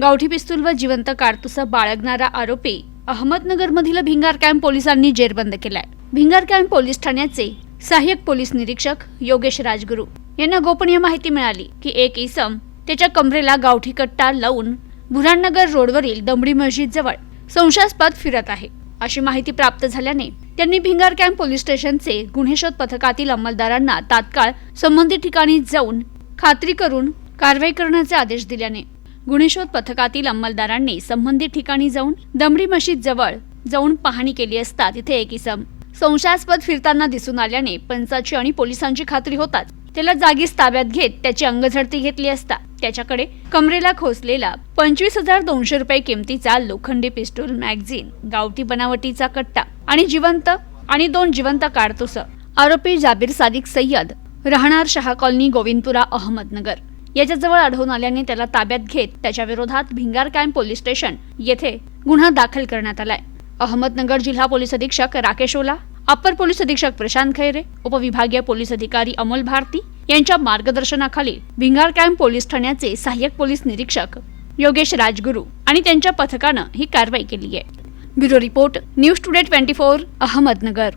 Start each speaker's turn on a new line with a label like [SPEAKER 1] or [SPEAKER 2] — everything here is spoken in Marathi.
[SPEAKER 1] गावठी पिस्तूल व जिवंत कारतुस बाळगणारा आरोपी अहमदनगरमधील भिंगार कॅम्प पोलिसांनी जेरबंद केलाय. भिंगार कॅम्प पोलीस ठाण्याचे सहाय्यक पोलीस निरीक्षक योगेश राजगुरू यांना गोपनीय माहिती मिळाली की एक इसम त्याच्या कमरेला गावठी कट्टा लावून बुऱ्हाणनगर रोडवरील दमडी मस्जिद जवळ संशयास्पद फिरत आहे. अशी माहिती प्राप्त झाल्याने त्यांनी भिंगार कॅम्प पोलीस स्टेशनचे गुन्हे शोध पथकातील अंमलदारांना तात्काळ संबंधित ठिकाणी जाऊन खात्री करून कारवाई करण्याचे आदेश दिल्याने गुणेशोध पथकातील अंमलदारांनी संबंधित ठिकाणी जाऊन दमडी मशीद जवळ जाऊन पाहणी केली असता तिथे एक इसम संशयास्पद फिरताना दिसून आल्याने पंचाची आणि पोलिसांची खात्री होताच त्याला जागीच ताब्यात घेत त्याची अंगझडती घेतली असता. त्याच्याकडे कमरेला खोसलेला पंचवीस हजार दोनशे रुपये किमतीचा लोखंडी पिस्टूल मॅगझिन गावठी बनावटीचा कट्टा आणि जिवंत आणि दोन जिवंत कारतूस आरोपी जाबीर सादिक सय्यद राहणार शहा कॉलनी गोविंदपुरा अहमदनगर. याच्याजवळ आढळून आल्याने त्याला ताब्यात घेत त्याच्या विरोधात भिंगार कॅम्प पोलीस स्टेशन येथे गुन्हा दाखल करण्यात आलाय. अहमदनगर जिल्हा पोलीस अधीक्षक राकेश ओला अप्पर पोलीस अधीक्षक प्रशांत खैरे उपविभागीय पोलीस अधिकारी अमोल भारती यांच्या मार्गदर्शनाखाली भिंगार कॅम्प पोलीस ठाण्याचे सहाय्यक पोलीस निरीक्षक योगेश राजगुरू आणि त्यांच्या पथकानं ही कारवाई केली आहे. Bureau report news today twenty four Ahmednagar.